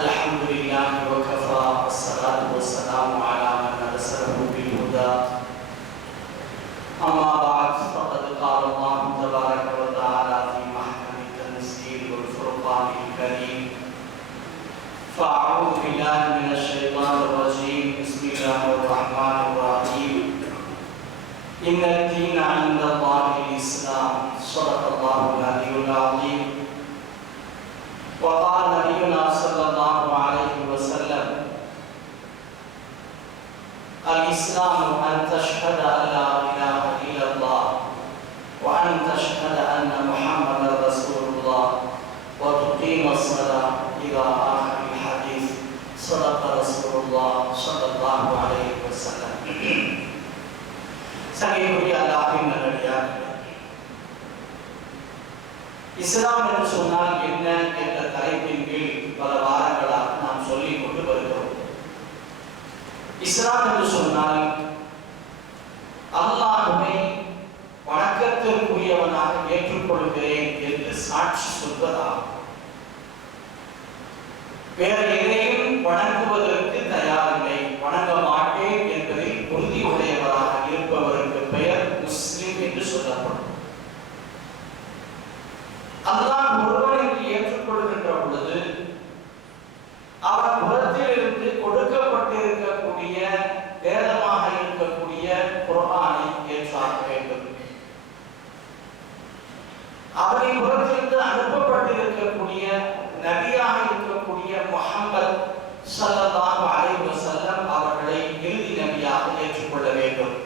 الحمد لله وكفى والصلاة والسلام على من أرسله بالهدى أما بعد فقد قال الله تبارك وتعالى في محكم التنزيل والفرقان الكريم فأعوذ بالله من الشيطان الرجيم بسم الله الرحمن الرحيم إن الدين عند الله الإسلام صدق الله العلي العظيم وقال نبينا صلى الله عليه وسلم الإسلام أن تشهد أن لا إله إلا الله وأن تشهد أن محمدا رسول الله وتقيم الصلاة إلى آخر الحديث صدق رسول الله صلى الله عليه وسلم. சங்கைக்குரிய அல்லாஹ்வின் நல்லடியார்களே, இஸ்லாம் என்று சொன்னால் என்ன என்ற தலைப்பின் கீழ் பல வாரங்களாக நாம் சொல்லிக் கொண்டு வருகிறோம். இஸ்லாம் என்று சொன்னால் அல்லாஹ்வை வணக்கத்திற்குரியவனாக ஏற்றுக்கொள்கிறேன் என்று சாட்சி சொல்வதாகும். வேறு எதையும் வணங்குவதற்கு தயாரில்லை, வணங்க மாட்டேன் என்பதில் உறுதி உடையவராக இருப்பவருக்கு பெயர் முஸ்லிம் என்று சொல்லப்படும். அல்லாஹ் ஒருவனுக்கு ஏற்றுக்கொள்கின்ற பொழுது அவன் புறத்திலிருந்து கொடுக்கப்பட்டிருக்கக்கூடிய வேதமாக இருக்கக்கூடிய குர்ஆனை ஏற்றாக வேண்டும். அவரின் புறத்திலிருந்து அனுப்பப்பட்டிருக்கக்கூடிய நபியாக இருக்கக்கூடிய முஹம்மது ஸல்லல்லாஹு அலைஹி வஸல்லம் அவர்களை இறுதி நபியாக ஏற்றுக்கொள்ள வேண்டும்.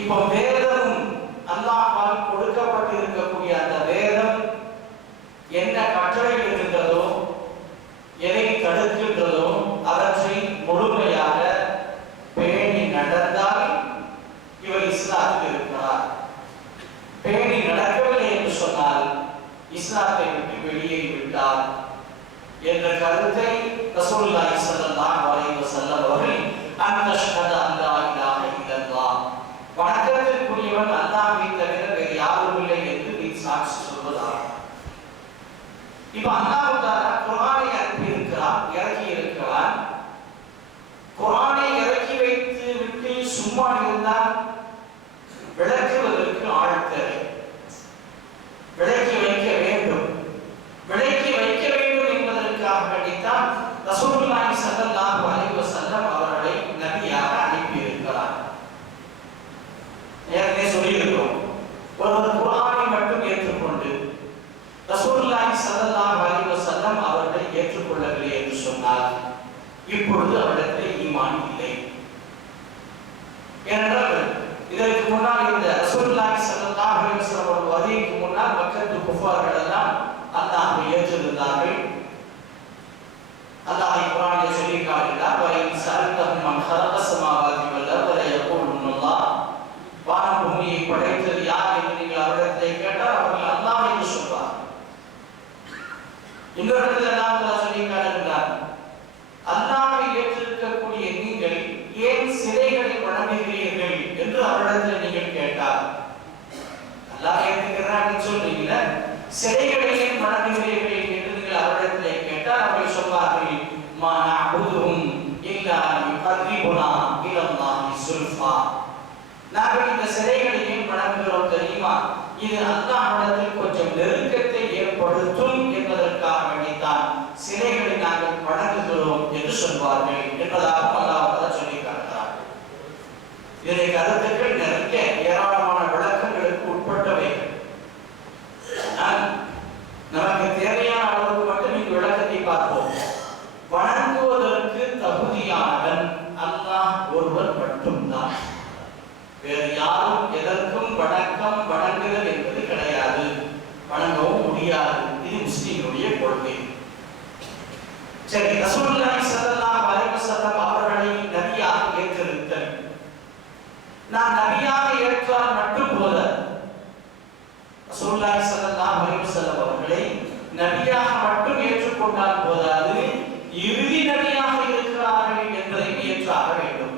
இப்போ வேதம் அல்லாஹ்வால் கொடுக்கப்பட்டிருக்கக்கூடிய அந்த வேதம் என்ன கட்டளை இருக்கின்றதோ, எதை தடுக்கின்றதோ அவற்றை முழுமையாக பேணி நடந்தால் இவர் இஸ்லாத்தில் இருக்கிறார். பேணி நடக்கவில்லை என்று சொன்னால் இஸ்லாத்தை விட்டு வெளியேறிவிட்டார் என்ற கருத்தை ரசூலுல்லாஹி ஸல்லல்லாஹு அலைஹி வஸல்லம் அவர்கள் அன்தஷ்ஹத அன் லா இலாஹ இல்லல்லாஹ், வணக்கத்திற்குரியவன் அல்லாஹ்வை தவிர வேறு யாரும் இல்லை என்று நீ சாட்சி சொல்வதாகும். இப்ப அல்லாஹ் தஆலா குர்ஆனை இறக்கி இருக்கிறான். குர்ஆனை இறக்கி வைத்து விட்டு சும்மா இருந்தால் விளக்குவதற்கு ஆள் தேவை. விளக்கி வைக்க வேண்டும். விளக்கி வைக்க வேண்டும் என்பதற்காக வேண்டித்தான் ரசூலுல்லாஹி ஸல்லல்லாஹு அலைஹி வஸல்லம் அவர்களை நபியாக அனுப்பி இருக்கிறார். ஏற்கனவே சொல்லியிருக்கிறோம், ஒருவர் குர்ஆனை மட்டும் ஏற்றுக்கொண்டு ரசூலுல்லாஹி ஸல்லல்லாஹு அலைஹி வஸல்லம் அவர்களை ஏற்றுக்கொள்ளவில்லை என்று சொன்னால் இப்பொழுது அவரிடத்தில் ஈமான் இல்லை. ஏனென்றால் இதற்கு முன்னால் இந்த ரசூலுல்லாஹி ஸல்லல்லாஹு அலைஹி வஸல்லம் வருகைக்கு முன்னால் மக்கத்து குஃபார்கள் எல்லாம் அல்லாஹ்வை ஏற்றிருந்தார்கள். அல்லாஹ் குர்ஆனில் சொல்லி காட்டுகிறார், வஇன் ஸஅல்தஹும் மன் ஹலக ஸமாவாதி வல் அர்த யகூலுன்னல்லாஹ், வானம் பூமியை படைத்தது யார் என்று நீங்கள் அவரிடத்தை கேட்டால் அவர்கள் அல்லாஹ் என்று சொல்வார். இன்னொரு இடத்துல அல்லாஹ் சொல்லி காட்டுகிறார், அல்லாஹ்வை ஏற்றிருக்கக்கூடிய நீங்கள் ஏன் சிலைகளை வணங்குகிறீர்கள் என்று அவரிடத்தில் நீங்கள் கேட்டால், அல்லாஹ் ஏற்றுக்கிறான்னு சொல்றீங்கள, சிலைகளை ஏன் வணங்குகிறீர்கள் என்று நீங்கள் அவரிடத்தில் கேட்டால் அவர்கள் சொல்வார்கள், மா நஅபுதுஹும் இல்லா லியுகர்ரிபுனா இலல்லாஹி ஸுல்ஃபா, நாங்கள் இந்த சிலைகளை ஏன் வணங்குகிறோம் தெரியுமா, இது அல்லாஹ்விடத்தில் கொஞ்சம் நெருக்கத்தை ஏற்படுத்தும் என்பதற்காக வேண்டித்தான் சிலைகளை நாங்கள் வணங்குகிறோம் என்று சொல்வார்கள் என்பதாக அல்லாஹ் சொல்லி காட்டுகிறார். இதனை கருத்துக்கள் நிறைய ஏராளமான விளக்கங்களுக்கு உட்பட்டவை. நமக்கு தேவையான அளவுக்கு மட்டும் இந்த விளக்கத்தை பார்ப்போம். வணங்குவதற்கு தகுதியானவன் அல்லாஹ் ஒருவர் மட்டும்தான். வேறு யாரும் எதற்கும் வணங்குதல் என்பது கிடையாது, வணங்கவும் முடியாது. இது முஸ்லிம்களுடைய கொள்கை. சரி, ரசூலுல்லாஹி ஸல்லல்லாஹு அலைஹி வஸல்லம் அவர்களை நபியாக ஏற்றிருத்தல், நான் நபியாக ஏற்றால் மட்டும் போதாது. ரசூலுல்லாஹி ஸல்லல்லாஹு அலைஹி வஸல்லம் அவர்களை நபியாக மட்டும் ஏற்றுக்கொண்டால் போதாது, இறுதி நபியாக இருக்கிறார்கள் என்பதை ஏற்றாக வேண்டும்.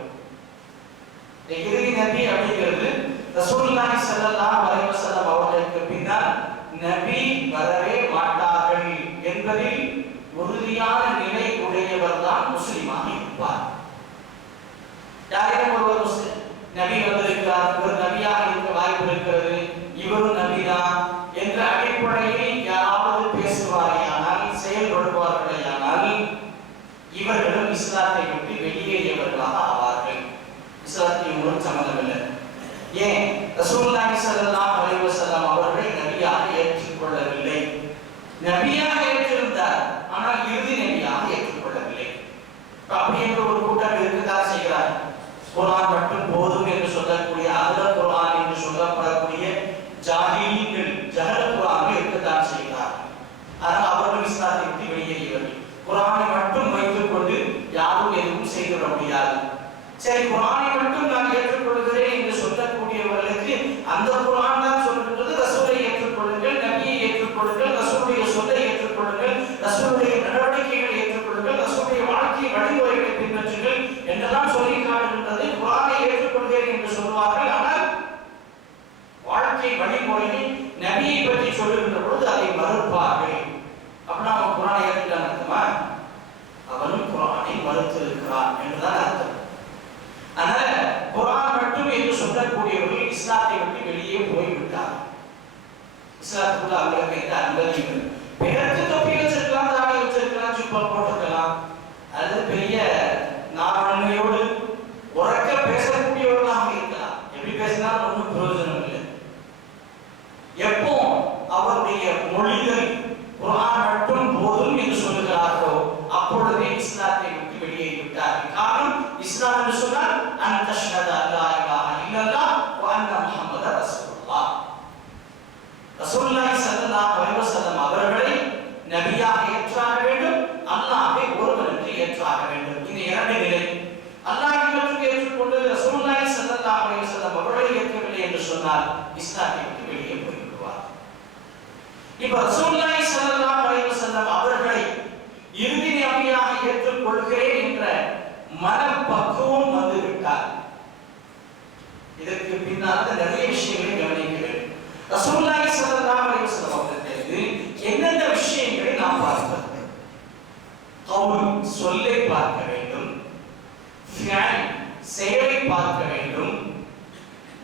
இறுதி நபி அப்படிங்கிறது ரசூலுல்லாஹி ஸல்லல்லாஹு அலைஹி வஸல்லம் அவர்களுக்கு பின்னால் நபி வரவே மாட்டார்கள் என்பதில் உறுதியான நிலை உடையவர் தான் முஸ்லிமாக இருப்பார். யாரும் ஒருவர் முஸ்லிம் நபி வந்திருக்கிறார், இவர் நபியாக இருக்க வாய்ப்பு இருக்கிறது, இவரும் நபிதான் என்ற அடிப்படையில் யாராவது பேசுவாரையானால், செயல்படுவார்களேயானால் இவர்களும் இஸ்லாத்தை விட்டு வெளியேறியவர்களாக ஆவார்கள். இஸ்லாத்தின் ஒரு சம்மதமில்லை. ஏன்? ரசூலுல்லாஹி ஸல்லல்லாஹு அலைஹி வஸல்லம் அவர்களை நபியாக ஏற்றுக்கொள்ளவில்லை. நபியாக ஏற்றிருந்தார், ஆனால் இறுதி நபியாக ஏற்றுக்கொள்ளவில்லை. அப்படி என்ற ஒரு கூட்டம் இருக்கத்தான் செய்கிறார். குர்ஆன் மட்டும் போதும் என்று சொல்லக்கூடிய, அஹ்ல குர்ஆன் என்று சொல்லப்படக்கூடிய ஜாஹிலீன்கள் ஜஹல குர்ஆனை இருக்கத்தான் செய்கிறார். அதனால் அவர்கள் இஸ்லாத்தை விட்டு வெளியேறியவர்கள். குர்ஆனை மட்டும் வைத்துக் கொண்டு யாரும் எதுவும் செய்துவிட முடியாது. சரி, குர்ஆனை மட்டும் நான் ஏற்றுக்கொள்கிறேன் என்று சொல்லக்கூடியவர்களுக்கு அந்த குர்ஆன் தான் சொல்கின்றது, ரசூலை ஏற்றுக்கொள்ளுங்கள், நபியை ஏற்றுக்கொள்ளுங்கள், ரசூலுடைய சொல்லை ஏற்றுக்கொள்ளுங்கள், ரசூலுடைய நடவடிக்கைகளை ஏற்றுக்கொள்ளுங்கள், ரசூலுடைய வாழ்க்கை வழிமுறைகளை பின்பற்றுங்கள் என்றெல்லாம் சொல்லி காட்டுகின்றது. குர்ஆனை ஏற்றுக்கொள்கிறேன் என்று சொல்வார்கள், ஆனால் வாழ்க்கை வழிமுறையை நபியை பற்றி சொல்லுகின்ற பொழுது அதை மறுப்பார்கள். அப்படின்னா அவன் குர்ஆனை ஏற்றுக்கிறான் அர்த்தமா? அவனும் குர்ஆனை மறுத்திருக்கிறான் என்றுதான் அர்த்தம். அதனால குர்ஆன் மட்டும் என்று சொல்லக்கூடியவர்கள் இஸ்லாத்தை விட்டு வெளியே போய்விட்டார். இஸ்லாத்துக்குள்ள அவர்களுக்கு எந்த அனுமதியும் இல்லை. பிறகு தொப்பி வச்சிருக்கலாம், தாடி வச்சிருக்கலாம், ஜுப்பா போட்டிருக்கலாம், அல்லது பெரிய நாவன்மையோடு உறக்க பேசக்கூடியவர்களாக இருக்கலாம். எப்படி பேசினாலும் ஒன்றும் பிரயோஜனம் இல்லை. எப்போ அவருடைய மொழிகள் குர்ஆன் மட்டும் போதும் என்று சொல்லுகிறார்களோ அப்பொழுதே இஸ்லாத்தை விட்டு வெளியேறிவிட்டார்கள். காரணம், இஸ்லாம் என்று சொன்னால் அன் தஷ்ஹத அல்லா இலாஹ இல்லல்லாஹ் வ அன்ன முஹம்மதர் ரசூலுல்லாஹ். ரசூலுல்லாஹி ஸல்லல்லாஹு அலைஹி வஸல்லம் அவர்களை நபியாக ஏற்றாக வேண்டும், அல்லாஹ்வை ஒருவனுக்கு ஏற்றாக வேண்டும். இந்த இரண்டு நிலை. அல்லாஹ்வை மட்டும் ஏற்றுக்கொண்டு ரசூலுல்லாஹி ஸல்லல்லாஹு அலைஹி வஸல்லம் அவர்களை ஏற்கவில்லை என்று சொன்னால் இஸ்லாத்தை விட்டு வெளியே போய்விடுவார். இப்ப ரசூலுல்லாஹி ஸல்லல்லாஹு அலைஹி வஸல்லம் அவர்களை இறுதி நபியாக ஏற்றுக்கொள்கிறேன் என்ற மனப்பக்குவம் வந்துவிட்டார். இதற்கு பின்னால் நிறைய விஷயங்களை கவனிக்க வேண்டும். ரசூலுல்லாஹி ஸல்லல்லாஹு அலைஹி வஸல்லம் அவர்களுக்கு என்னென்ன விஷயங்களை நாம் பார்க்கிறோம்? கவுல் சொல்லை பார்க்க வேண்டும், ஃபிஅல் செயலை பார்க்க வேண்டும்.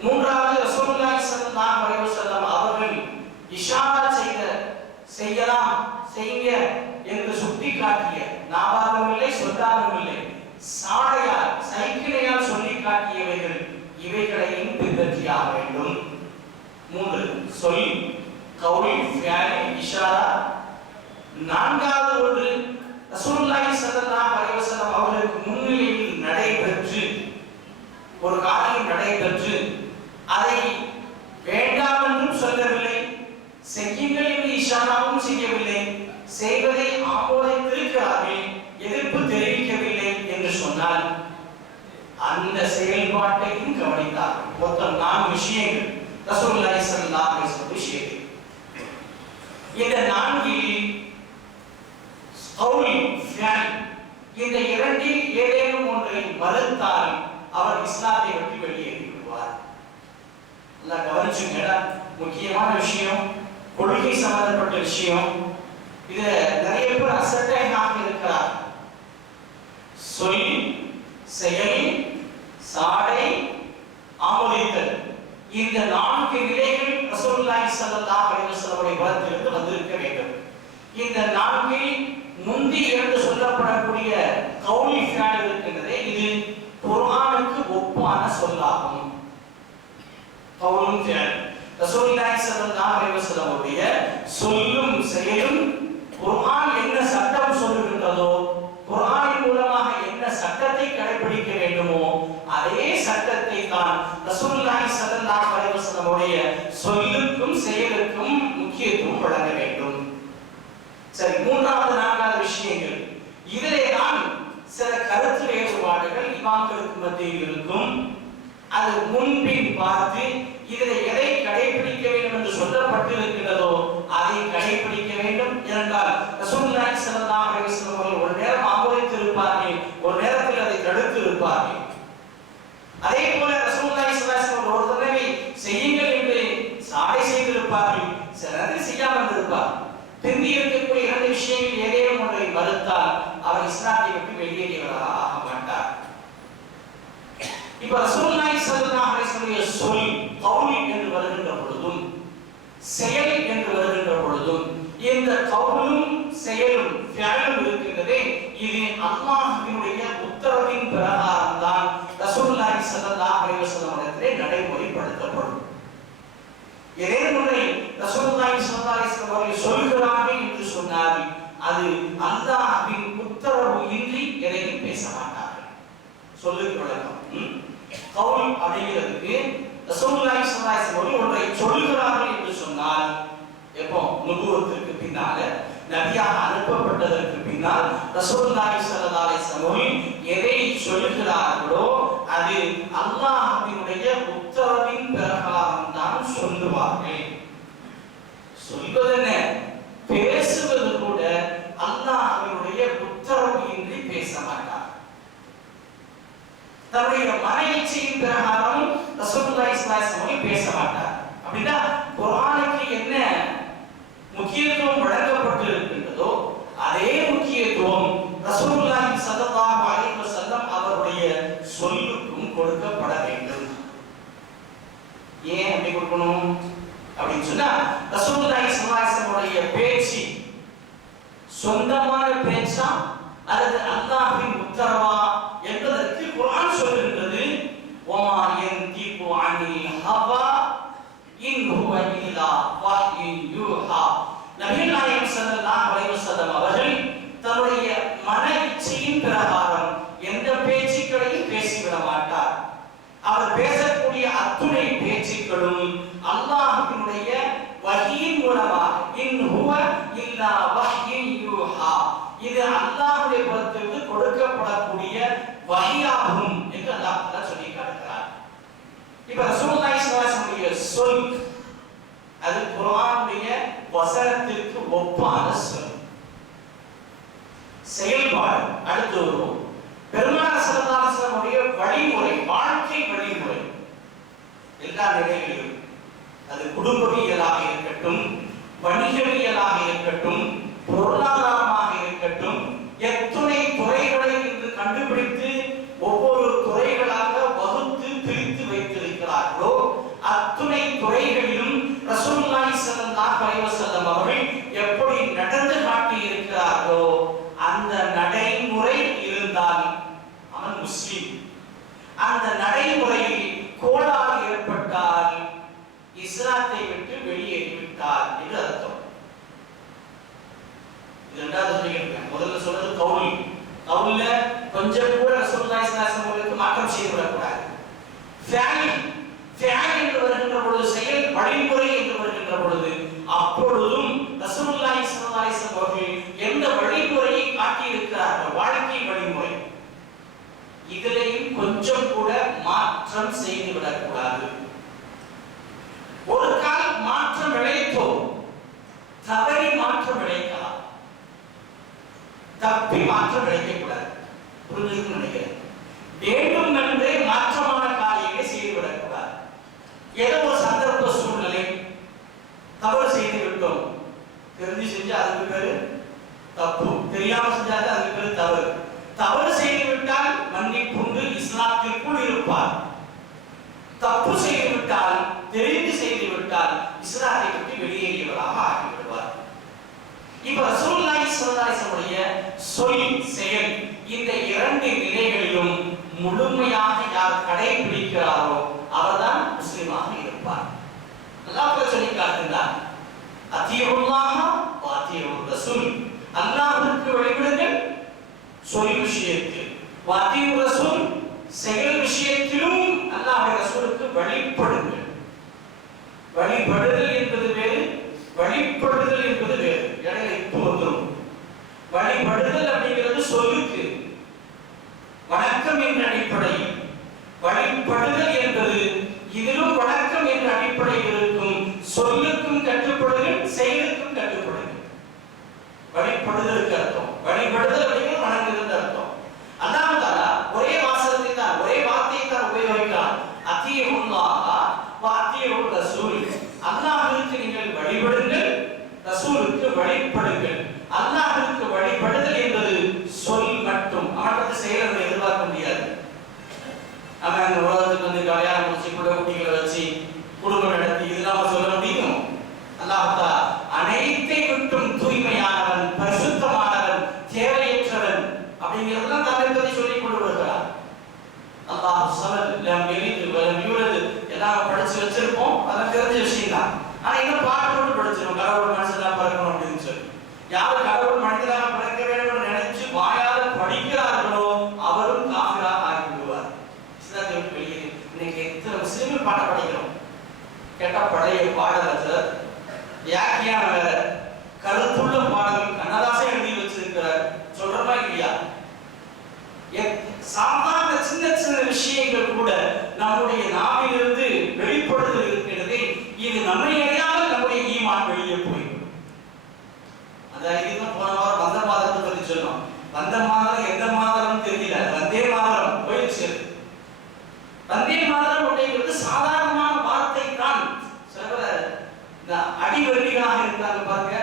மூன்றாவது, ரசூலுல்லாஹி ஸல்லல்லாஹு அலைஹி வஸல்லம் அவர்கள் இஷாரா செய்யலாம், செய்ய என்று சுட்டி காட்டிய, நாவாலும் இல்லை சொல்லாலும் இல்லை, சாடையால் சைக்கிளையால் சொல்லி காட்டியவைகள், இவைகளையும் பின்பற்றியாக வேண்டும். மூன்று, சொல், கவுல், ஃபிஅல், இஷாரா. நான்காவது ஒன்று, ரசூலுல்லாஹி ஸல்லல்லாஹு அலைஹி வஸல்லம் அவர்களுக்கு முன்னிலையில் நடைபெற்று ஒரு காரியம் நடைபெற்று அதை வேண்டாம் என்றும் சொல்லவில்லை, செய்யுங்கள் என்று இஷாராவும் செய்யவில்லை, செய்வதை ஆமோதித்திருக்கிறார்கள், எதிர்ப்பு தெரிவிக்கவில்லை என்று சொன்னால் அந்த செயல்பாட்டையும் கவனித்தார். மொத்தம் 4 விஷயங்கள் ரசூலுல்லாஹி ஸல்லல்லாஹு அலைஹி வஸல்லம் விஷயத்தில். இந்த 4 கவுல், ஃபிஅல், இந்த இரண்டில் ஏதேனும் ஒன்றை மறுத்தால் அவர் இஸ்லாத்தை விட்டு வெளியேறி விடுவார். நல்லா கவனிச்சுங்க, முக்கியமான விஷயம், கொள்கை சம்பந்தப்பட்ட விஷயம். இது நிறைய பேர் அசட்டையாக இருக்கிறார். சொல், செயல், சாடை, ஆமோதித்தல், இந்த 4 நிலைகள் ரசூலுல்லாஹி ஸல்லல்லாஹு அலைஹி வஸல்லம் புறத்திலிருந்து வந்திருக்க வேண்டும். இந்த 4 முந்தி என்று சொல்லப்படக்கூடிய கவுல், ஃபிஅல் இருக்கின்றதே, இது குர்ஆனுக்கு ஒப்பான சொல்லாகும். கவுலும் ஃபிஅல் ரசூலுல்லாஹி ஸல்லல்லாஹு அலைஹி வஸல்லம் உடைய சொல்லும் செயலும் குர்ஆன் என்ன சட்டம் சொல்லுகின்றதோ, குர்ஆனின் மூலமாக என்ன சட்டத்தை கடைபிடிக்க வேண்டுமோ அதே சட்டத்தை தான் ரசூலுல்லாஹி ஸல்லல்லாஹு அலைஹி வஸல்லம் உடைய சொல்லுக்கும் செயலுக்கும் முக்கியத்துவம் வழங்க வேண்டும். சரி, மூன்றாவது 4வது விஷயங்கள், இதிலே தான் சில கருத்து வேறுபாடுகள் இமாம்களுக்கு மத்தியில் இருக்கும். அது முன்பின் பார்த்து இதில் எதை கடைபிடிக்க வேண்டும் என்று சொல்லப்பட்டிருக்கிறதோ அதை கடைபிடிக்க வேண்டும். என்றால் ரசூலுல்லாஹி ஸல்லல்லாஹு அலைஹி வஸல்லம் அவர்கள் ஒரு நேரம் ஆமோதித்திருப்பார்கள், ஒரு நேரத்தில் அதை தடுத்து இருப்பார்கள். அதே போல ரசூலுல்லாஹி ஸல்லல்லாஹு அலைஹி வஸல்லம் ஒரு தடவை செய்யுங்கள் என்று சாடை செய்திருப்பார்கள், சில நேரத்தில் செய்யாமல் பிந்தி இருக்கக்கூடிய இரண்டு விஷயங்கள் ஏதேனும் ஒன்றை மறுத்தால் அவர் இஸ்லாத்தை விட்டு வெளியேறியவராக ஆக மாட்டார். இப்ப ரசூலுல்லாஹி ஸல்லல்லாஹு அலைஹி வஸல்லம் சொல் கவுல் என்று வருகின்ற பொழுதும் செயல் என்று வருகின்ற பொழுதும் இந்த கவுலும் செயலும் ஃபிஅலும் இருக்கின்றதே இது அல்லாஹ்வினுடைய உத்தரவின் பிரகாரம் தான் ரசூலுல்லாஹி ஸல்லல்லாஹு அலைஹி வஸல்லம் இடத்திலே நடைமுறைப்படுத்தப்படும். ஏதேனும் ஒன்றை ரசூலுல்லாஹி ஸல்லல்லாஹு அலைஹி வஸல்லம் அவர்கள் சொல்கிறார்கள் என்று சொன்னால் அது அல்லாஹ்வின் உத்தரவு இன்றி எதையும் பேச மாட்டார்கள். சொல்லுக்கு விளக்கம் கவுல் அப்படிங்கிறதுக்கு ரசூலுல்லாஹி ஸல்லல்லாஹு அலைஹி வஸல்லம் ஒன்றை சொல்கிறார்கள் என்று சொன்னால் எப்போ நுபுவத்திற்கு பின்னால நபியாக அனுப்பப்பட்டதற்கு பின்னால் ரசூலுல்லாஹி ஸல்லல்லாஹு அலைஹி வஸல்லம் எதை சொல்கிறார்களோ அது அல்லாஹ்வினுடைய உத்தரவின் பிரகாரம் தான் சொல்லுவார்கள். சொல்வதென்ன பேசுவது கூட அல்லாஹ்வினுடைய உத்தரவு இன்றி பேச மாட்டார். தன்னுடைய மன இச்சையின் பிரகாரம் ரசூலுல்லாஹி ஸல்லல்லாஹு அலைஹி வஸல்லம் பேச மாட்டார். அப்படின்னா குர்ஆனுக்கு என்ன முக்கியத்துவம் வழங்கப்பட்டு இருக்கின்றதோ அதே முக்கியத்துவம் ரசூலுல்லாஹி ஸல்லல்லாஹு அலைஹி வஸல்லம் அவருடைய சொல்லுக்கும் கொடுக்கப்பட வேண்டும். ஏன் அப்படி கொடுக்கணும் அப்படின்னு சொன்னா ரசூலுல்லாஹி ஸல்லல்லாஹு அலைஹி வஸல்லம் பேச்சு சொந்தமான பேச்சா அல்லது அல்லாஹ்வின் உத்தரவா என்பதற்கு குர்ஆன் சொல்லுகின்றது வமா யன்திகு அனில் ஹவா இன் ஹுவ இல்லா வஹ்யுன் யூஹா. நபி நாயகம் ஸல்லல்லாஹு அலைஹி வஸல்லம் அவர்கள் தன்னுடைய மன இச்சையின் பிரகாரம் எந்த பேச்சுக்களையும் பேசிவிட மாட்டார். அவர் பேசக்கூடிய அத்துணை பேச்சுக்களும் அல்லாஹ்வினுடைய வஹீயின் மூலமாக இன் ஹுவ இல்லா வஹ்யுன் யூஹா இது அல்லாஹ்வுடைய புறத்திலிருந்து கொடுக்கப்படக்கூடிய வஹியாகும் என்று அல்லாஹ் தஆலா சொல்லி காட்டுகிறார். இப்ப ரசூலுல்லாஹி ஸல்லல்லாஹு அலைஹி வஸல்லம் சொல் அது குர்ஆனுடைய வசனத்திற்கு ஒப்பான சொல். செயல்பாடு அடுத்து வரும் பெருமானார் ஸல்லல்லாஹு அலைஹி வஸல்லம் வழிமுறை வாழ்க்கை வழிமுறை எல்லா நிலைகளிலும் அது குடும்பவியலாக இருக்கட்டும் வணிகவியலாக இருக்கட்டும் பொருளாதாரமாக இருக்கட்டும் எத்தனை துறைகளை இன்று கண்டுபிடித்து ஒவ்வொரு துறைகளாக வகுத்து பிரித்து வைத்திருக்கிறார்களோ அத்துணை துறைகளிலும் ரசூலுல்லாஹி ஸல்லல்லாஹு அலைஹி வஸல்லம் அவர்கள் எப்படி நடந்து காட்டி இருக்கிறார்களோ அந்த நடைமுறை இருந்தால் அவன் முஸ்லிம். அந்த நடைமுறையில் கோளாறு ஏற்பட்டால் இஸ்லாத்தை விட்டு வெளியேறிவிட்டார் என்று அர்த்தம். இரண்டாவது சொல்லியிருக்கேன். முதல்ல சொல்றது கவுல். கவுல்ல கொஞ்சம் கூட ரசூலுல்லாஹி ஸல்லல்லாஹு அலைஹி வஸல்லம் மாற்றம் செய்யக்கூடாது. ஃபிஅல் என்று வருகின்ற பொழுது செயல் வழிமுறை என்று வருகின்ற பொழுது அப்பொழுதும் ரசூலுல்லாஹி ஸல்லல்லாஹு அலைஹி வஸல்லம் அவர்கள் எந்த வழிமுறையை காட்டி இருக்கிறார்கள் வாழ்க்கை வழிமுறை இதிலேயும் கொஞ்சம் கூட மாற்றம் செய்து விடக்கூடாது. ஒரு கால் மாற்றம் விளைத்தோம் தவறி மாற்றம் விளைக்கலாம் தப்பி மாற்றம் விளைக்கக்கூடாது. புரிஞ்சுக்கணும்னு நினைக்கிறேன். வேண்டும் என்றே மாற்றமான காரியங்களை செய்துவிடக்கூடாது. ஏதோ ஒரு சந்தர்ப்ப சூழ்நிலை தவறு செய்து விட்டோம் தெரிஞ்சு செஞ்சா அதுக்கு பேரு தப்பு தெரியாம செஞ்சாலும் அதுக்கு பேரு தவறு. தவறு செய்து விட்டால் மன்னிப்புண்டு இஸ்லாத்திற்குள் இருப்பார். தப்பு செய்து விட்டால் தெரிந்து செய்து விட்டால் இஸ்லாத்தை விட்டு வெளியேறியவராக ஆகிவிடுவார். இப்ப ரசூலுல்லாஹி ஸல்லல்லாஹு அலைஹி வஸல்லம் சொல் செயல் இந்த இரண்டு நிலைகளிலும் முழுமையாக யார் கடைபிடிக்கிறாரோ அவர்தான் முஸ்லிமாக இருப்பார். அல்லாஹ் சொல்லி காட்டுகிறார் அத்தீஉல்லாஹ வ அத்தீஉர் ரசூல். அல்லாஹ்வுக்கு வழிபடுங்கள் சொல் விஷயத்தில், வ அத்தீஉர் ரசூல் செயல் விஷயத்திலும் அல்லாஹ்வுடைய ரசூலுக்கு வழிபடுங்கள். வழிபடுதல் என்பது வேறு, வழிபடுதல் என்பது வேறு. இடையில இப்போ வந்துடும். வழிபடுதல் அப்படிங்கிறது சொல்லுக்கு வணக்கம் என்ற அடிப்படையில், வழிபடுதல் என்பது இதிலும் வணக்கம் என்ற அடிப்படையில் இருக்கும். சொல்லுக்கும் கட்டுப்படுங்கள் செயலுக்கும் கட்டுப்படுங்கள். வழிபடுதலுக்கு அர்த்தம் வழிபடுதல் அப்படிங்கிறது வணங்குதல் அர்த்தம். அல்லாஹ் தஆலா ஒரே வாசகத்தை தான் ஒரே வார்த்தையை தான் உபயோகிக்கிறார். அத்தீஉல்லாஹ வ அத்தீஉர் ரசூல். அல்லாஹ்வுக்கு நீங்கள் வழிபடுங்கள், ரசூலுக்கு சொல்லுக்கு வழிபடுங்கள். அல்லாஹ்வுக்கு வழிபடுதல் என்பது சொல் மட்டும். அவனுக்கு செயலை எதிர்பார்க்க முடியாது. அவன் அந்த உலகத்துக்கு வந்து கல்யாணம் முடிச்சு குட்டிகளை வச்சு குடும்பம் நடத்தி இதெல்லாம் சொல்ல முடியும்? அல்லாஹ் அனைத்தை விட்டும் தூய்மையானவன், பரிசுத்தமானவன், தேவையற்றவன் அப்படிங்கிறதெல்லாம் தன்னை பற்றி சொல்லிக் கொண்டு வருகிறார். அல்லாஹ் சமத் லம் யலித் வலம் யூலத் எல்லாம் படிச்சு வச்சிருப்போம், அதெல்லாம் தெரிஞ்ச விஷயம் தான். ஆனா இன்னும் பாட்டு மட்டும் படிச்சிருக்கோம், கடவுள் மனுஷனாக பிறக்கணும் அப்படின்னு சொல்லி. யார் கடவுள் மனிதனாக பிறக்க வேண்டும் நினைச்சு வாயால படிக்கிறார்களோ அவரும் காஃபிராக ஆகிவிடுவார். இஸ்லாத்தை விட்டு வெளியே. இன்னைக்கு எத்தனை முஸ்லிம்கள் பாட்டை படிக்கிறோம், கேட்டா பழைய பாடல் வியாக்கியான வேற, கருத்துள்ள பாடல் கண்ணதாசன் எழுதி வச்சிருக்கிறார். சொல்றமா இல்லையா? சாதாரண சின்ன சின்ன விஷயங்கள் கூட நம்முடைய நாவிலிருந்து வெளிப்படுதல் இருக்கிறது. இது நம்மை அறியாமல் நம்முடைய ஈமான் வெளியே போய்விடும். அதாவது இதுதான் போன வாரம் வந்த மாதத்தை பற்றி சொன்னோம். வந்த மாதம் எந்த மாதம் தெரியல, வந்தே மாதம் போயிடுச்சு. வந்தே மாதம் அப்படிங்கிறது சாதாரணமான வார்த்தை தான். சில பேர் இந்த அடிவெள்ளிகளாக இருந்தாங்க பாருங்க,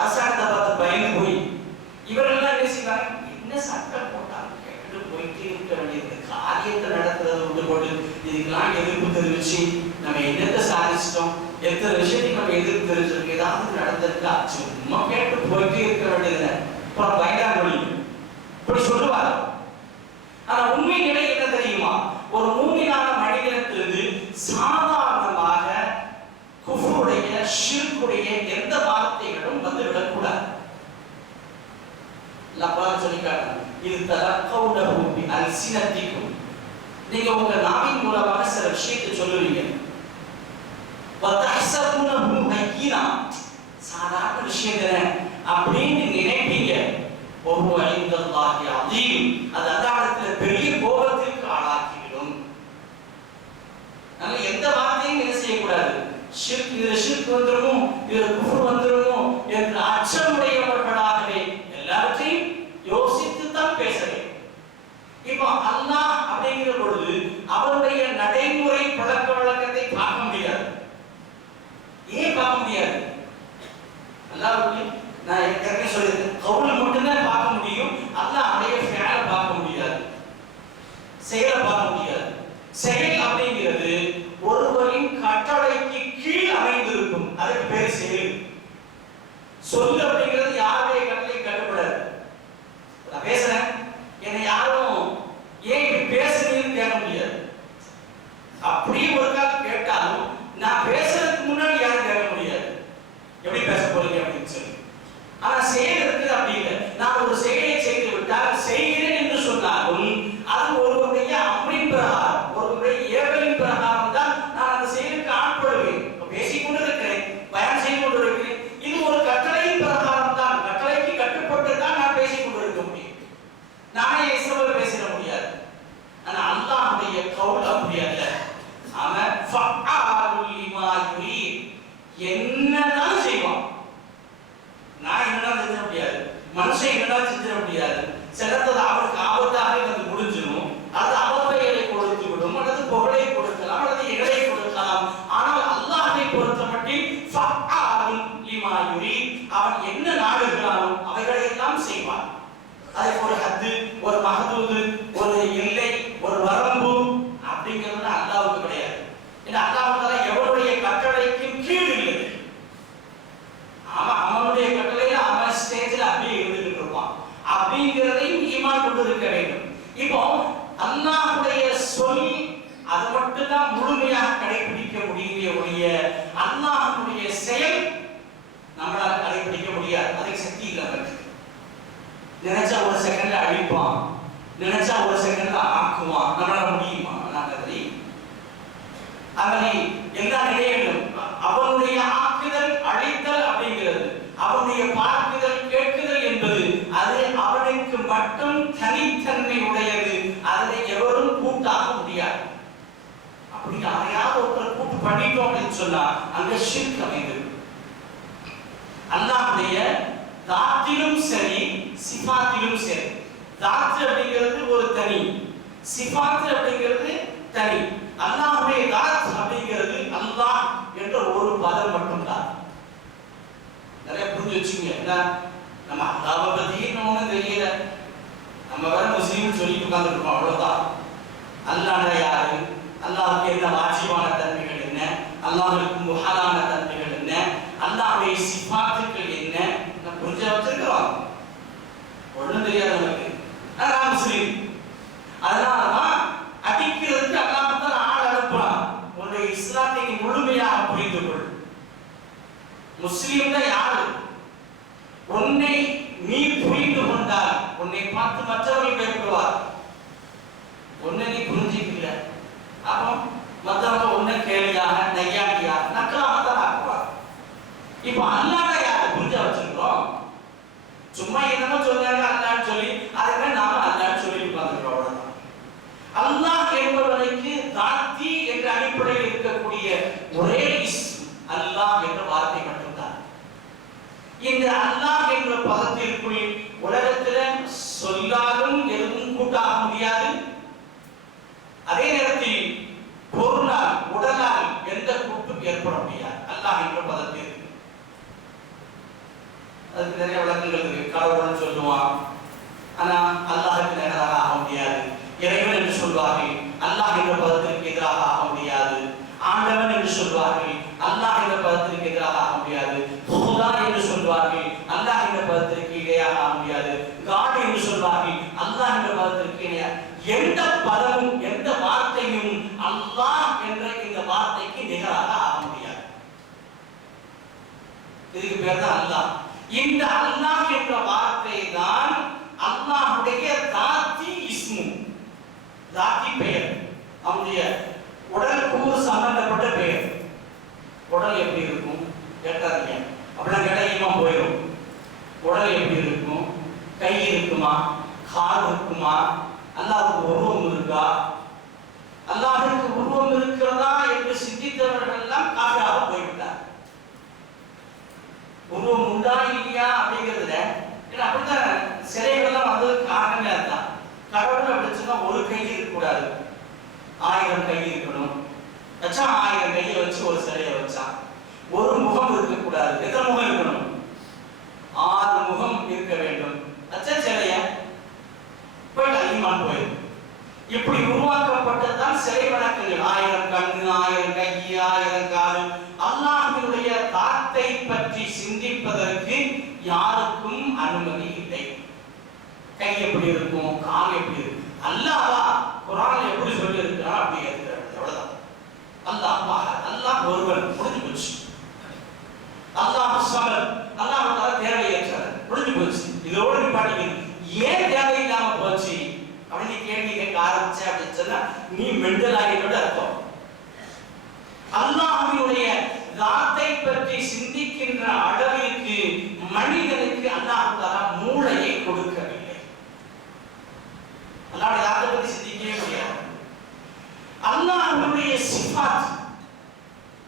அரசாங்கத்தை பார்த்து பயந்து போய் இவரெல்லாம் என்ன செய்வாங்க, என்ன சட்டம் போட்டாங்க கேட்டு போயிட்டே இருக்க வேண்டியது. காரியத்தை நடத்துறது விட்டு போட்டு இதுக்கெல்லாம் எதிர்ப்பு தெரிவிச்சு நம்ம என்னத்தை சாதிச்சிட்டோம், எத்தனை விஷயத்துக்கு நம்ம எதிர்ப்பு தெரிஞ்சிருக்கு, ஏதாவது நடந்திருக்கா, சும்மா கேட்டு போயிட்டே இருக்க வேண்டியது. அப்புறம் பயந்தாமொழி இப்படி சொல்லுவாங்க. ஆனா உண்மை நிலை என்ன தெரியுமா? ஒரு மூமினான மனிதனிலிருந்து சாதாரணமாக குஃப்ருடைய ஷிர்க்குடைய எந்த வார்த்தைகளும் வந்து விடக்கூடாது. அல்லாஹ் சொல்லிக்காட்டு, இது தலக்கவுனஹு பி அல்சினத்திக்கும். நீங்க உங்க நாவின் மூலமாக சில விஷயத்தை சொல்லுவீங்க. வதஹ்சபுனஹு ஹய்யினா, சாதாரண விஷயத்தை அப்படின்னு நினைப்பீங்க. வஹுவ இன்தல்லாஹி அதீம், அது அல்லாஹ்விடத்தில் பெரிய கோபத்திற்கு ஆளாக்கிவிடும். அதனால எந்த வார்த்தையும் என்ன செய்யக்கூடாது, ஷிர்க் இது ஷிர்க் வந்துருமோ, இது குஃப்ர் வந்துருமோ என்ற அச்சமுடையவர்களாகவே எல்லாவற்றையும் யோசித்து தான் பேச வேண்டும். இப்போ அல்லாஹ் அப்படிங்கிற பொழுது அவருடைய நடைமுறை பழக்க வழக்கத்தை பார்க்க முடியாது. ஏன் பார்க்க முடியாது? அல்லாஹ்வுக்கு நான் ஏற்கனவே சொல்லியிருக்கேன், கவுல் மட்டும்தான் பார்க்க முடியும். அல்லாஹ் அவருடைய ஃபேலை பார்க்க முடியாது, செயலை பார்க்க முடியாது. செயல் அப்படிங்கிறது ஒருவரின் கட்டளைக்கு கீழ் அமைந்திருக்கும், அதுக்கு பேர் செயல். சொல் அப்படிங்கிறது யாருடைய கட்டளை கட்டுப்படாது. நான் பேசுறேன், என்னை யாரும் ஏன் இப்படி பேசுறீங்கன்னு கேட்க முடியாது. அப்படியே ஒரு காலம் கேட்டாலும் நான் பேசுறதுக்கு முன்னாடி யாரும் கேட்க முடியாது, எப்படி பேச போறீங்க அப்படின்னு சொல்லி. ஆனா செயல் இருக்குது அப்படி இல்லை. நான் ஒரு செயலை செய்து விட்டால் செய்கிறேன் என்று சொன்னாலும் அது ஒருவருடைய அம்ரின் பிரகாரம், ஒருவருடைய ஏவலின் பிரகாரம் தான் நான் அந்த செயலுக்கு ஆட்படுவேன். பேசிக்கொண்டு இருக்கிறேன், பயன் செய்து கொண்டு இருக்கிறேன், இது ஒரு கட்டளையின் பிரகாரம் தான், கட்டளைக்கு கட்டுப்பட்டு தான் நான் பேசிக்கொண்டு இருக்க முடியும். நானே இஸ்ரவேல் பேசிட முடியாது. ஆனா அல்லாஹ்வுடைய கவுல் அப்படி அல்ல. அவன் ஃபஅலுல் லிமா யுரீத், என்னதான் செய்வான். நான் என்னதான் செஞ்சிட முடியாது, மனுஷன் என்னதான் செஞ்சிட முடியாது. சிலத்தது அவருக்கு ஆபத்தாக வந்து முடிஞ்சிடும், அது அவப்பெயரை கொடுத்து விடும், அல்லது புகழை கொடுக்கலாம், அல்லது இகழை கொடுக்கலாம். ஆனால் அல்லாஹ்வை பொறுத்த மட்டில் ஃபஅலுல் லிமா யுரீத், அவன் என்ன நாடுகிறானோ அவைகளை எல்லாம் செய்வான். அதுக்கு ஒரு ஹத்து, ஒரு மஹதூது, ஒரு எல்லை, ஒரு வரம்பு அப்படிங்கிறது அல்லாஹ்வுக்கு கிடையாது. ஏன்னா அல்லாஹ் எவருடைய கட்டளைக்கு கீழ் இல்லை. அவனுடைய கட்டளையில அவன் ஸ்டேஜில் அப்படியே இருந்துகிட்டு இருப்பான். அப்படிங்கிறதையும் ஈமான் கொண்டு இருக்க வேண்டும். இப்போ அல்லாஹ்வுடைய சொல் அது மட்டும்தான் முழுமையாக கடைபிடிக்க முடியுமே ஒழிய அல்லாஹ்வுடைய செயல் நம்மளால கடைபிடிக்க முடியாது. அதுக்கு சக்தி இல்லை. நினைச்சா ஒரு செகண்ட்ல அழிப்பான், நினைச்சா ஒரு செகண்ட்ல ஆக்குவான். நம்மளால முடியுமா? அவனை எல்லா நிலையிலும் அவனுடைய ஆக்குதல் அழித்தல் அப்படிங்கிறது, அவனுடைய பார்க்குதல் கேட்குதல் என்பது அது அவனுக்கு மட்டும் தனித்தன்மை உடையது. அதை எவரும் கூட்டாக முடியாது. அப்படி யாரையாவது ஒருத்தர் கூட்டு பண்ணிட்டோம் அப்படின்னு சொன்னா அங்க ஷிர்க் அமைந்தது. அல்லாஹ்வுடைய தாத்திலும் சரி, சிஃபாத்திலும் சரி. தாத்து அப்படிங்கிறது ஒரு தனி, சிஃபாத் அப்படிங்கிறது தனி. அல்லாஹ்வுடைய தாத் அப்படிங்கிறது அல்லாஹ் என்ற ஒரு பதம் மட்டும்தான். நிறைய புரிஞ்சு புரிஞ்சு வச்சுங்க. என்ன நம்ம அல்லாஹ்வை பத்தி ஒன்றும் தெரியல, நம்ம வேற முஸ்லீம் சொல்லிட்டு உட்கார்ந்துருக்கோம், அவ்வளவுதான். அல்லாஹ் யாரு, அல்லாஹ்வுக்கு என்ன வாஜிபான தன்மைகள் என்ன, அல்லாஹ்வுக்கு முஹலான தன்மைகள் என்ன, அல்லாஹ்வுடைய சிஃபாத்துக்கள் என்ன புரிஞ்சு வச்சிருக்கிறோம். ஒன்றும் தெரியாது நமக்கு. நான் முஸ்லீம், அதனாலதான் அடிக்கிறதுக்கு அல்லாஹ் தான் ஆள் அனுப்புறான். உன்னுடைய இஸ்லாத்தை நீ முழுமையாக புரிந்து கொள். முஸ்லீம் தான் யாரு, உன்னை நீ புரிந்து கொண்டால் உன்னை பார்த்து மற்றவர்கள் பயப்படுவார். உன்னை நீ புரிஞ்சிக்கல, அப்போ மற்றவங்க உன்னை கேலியாக நையாண்டியாக நக்கலாக தான் ஆக்குவார். இப்போ அல்லாஹ் யாரை புரிஞ்ச வச்சிருக்கிறோம்? சும்மா என்னமோ சொன்னாங்க அல்லாஹ்னு சொல்லி அதுக்கு நாம அல்லாஹ்னு சொல்லி உட்கார்ந்துக்கிறோம், அவ்வளவுதான். அல்லாஹ் என்பவனுக்கு தாத்தி என்ற அடிப்படையில் இருக்கக்கூடிய ஒரே அல்லாஹ் என்ற வார்த்தை மட்டும்தான். இந்த அல்லாஹ் என்ற பதத்திற்குள் உலகத்தில் சொல்லாலும் எதுவும் கூட்டாக முடியாது. அதே நேரத்தில் பொருளால் உடலால் எந்த கூட்டும் ஏற்பட முடியாது அல்லாஹ் என்ற பதத்திற்கு. அதுக்கு நிறைய விளக்கங்கள் இருக்கு. கடவுள்னு சொல்லுவான், ஆனா அல்லாஹ்வுக்கு நிகராக ஆக முடியாது. இறைவன் என்று சொல்வார்கள், அல்லாஹ் என்ற பதத்திற்கு எதிராக ஆக முடியாது. ஆண்டவன் என்று சொல்வார்கள், அல்லாஹ் என்ற பதத்திற்கு எதிராக ஆக முடியாது. ஹுதா என்று சொல்வார்கள், அல்லாஹ் என்ற பதத்திற்கு இணையாக ஆக முடியாது. காட் என்று சொல்வார்கள், அல்லாஹ் என்ற பதத்திற்கு இணையாக. எந்த பதமும் எந்த வார்த்தையும் அல்லாஹ் என்ற இந்த வார்த்தைக்கு நிகராக ஆக முடியாது. இதுக்கு பேர் தான் அல்லாஹ். இந்த அல்லாஹ் என்ற வார்த்தை தான் அல்லாஹ்வுடைய தாத்தி இஸ்மு, தாத்தி பெயர், அவனுடைய உடல் கூறு சம்பந்தப்பட்ட பெயர். உடல் எப்படி இருக்கும் கேட்டாதீங்க, அப்படிலாம் கேட்டீங்கமா போயிடும். உடல் எப்படி இருக்கும், கை இருக்குமா, கால் இருக்குமா, அல்லாஹ்வுக்கு உருவம் இருக்கா, அல்லாஹ்வுக்கு உருவம் இருக்கிறதா என்று சிந்தித்தவர்கள் எல்லாம் காஃபிராக போய்விட்டார். உருவம் உண்டா இல்லையா அப்படிங்கிறதுல ஏன்னா அப்படித்தான் சிலைகள்லாம் வந்ததுக்கு காரணமே அதுதான். கடவுள் அப்படின்னு சொன்னா ஒரு கை இருக்கக்கூடாது, 1000 கை இருக்கணும். வச்சா 1000 கையை வச்சு ஒரு சிலையை வச்சான். ஒரு முகம் இருக்கக்கூடாது, எத்தனை முகம் இருக்கணும்? 6 முகம் இருக்க வேண்டும். வச்சா சிலைய போயிட்டு அதிகமான போயிடும். இப்படி உருவாக்கப்பட்டதுதான் சிலை வணக்கங்கள். 1000 கண்ணு, 1000 கை, 1000 கால். அல்லாஹ்வுடைய தாத்தை பற்றி சிந்திப்பதற்கு யாருக்கும் அனுமதி இல்லை. கை எப்படி இருக்கும், கால் எப்படி இருக்கும், அல்லாஹ் குர்ஆன்ல எப்படி சொல்லி இருக்கிறார் அப்படி இருக்கிறார், அவ்வளவுதான். அல்லாஹ் ஒருவன், முடிஞ்சு போச்சு. அல்லாஹ் ஸமத், அல்லாஹ் தேவையற்றவர், முடிஞ்சு போச்சு. இதோட நிப்பாட்டிங்க. ஏன் தேவையில்லாம போச்சு அப்படின்னு கேள்வி கேட்க ஆரம்பிச்ச அப்படின்னு சொன்னா நீ மெண்டல் ஆகியோட அர்த்தம். அல்லாஹ்வுடைய தாத்தை பற்றி சிந்திக்கின்ற அளவிற்கு மனிதனுக்கு அல்லாஹ் தஆலா மூளையை கொடுக்கவில்லை. அல்லாஹ்வுடைய தாத்தை பற்றி சிந்திக்கவே முடியாது. அல்லாஹ்வுடைய சிஃபாத்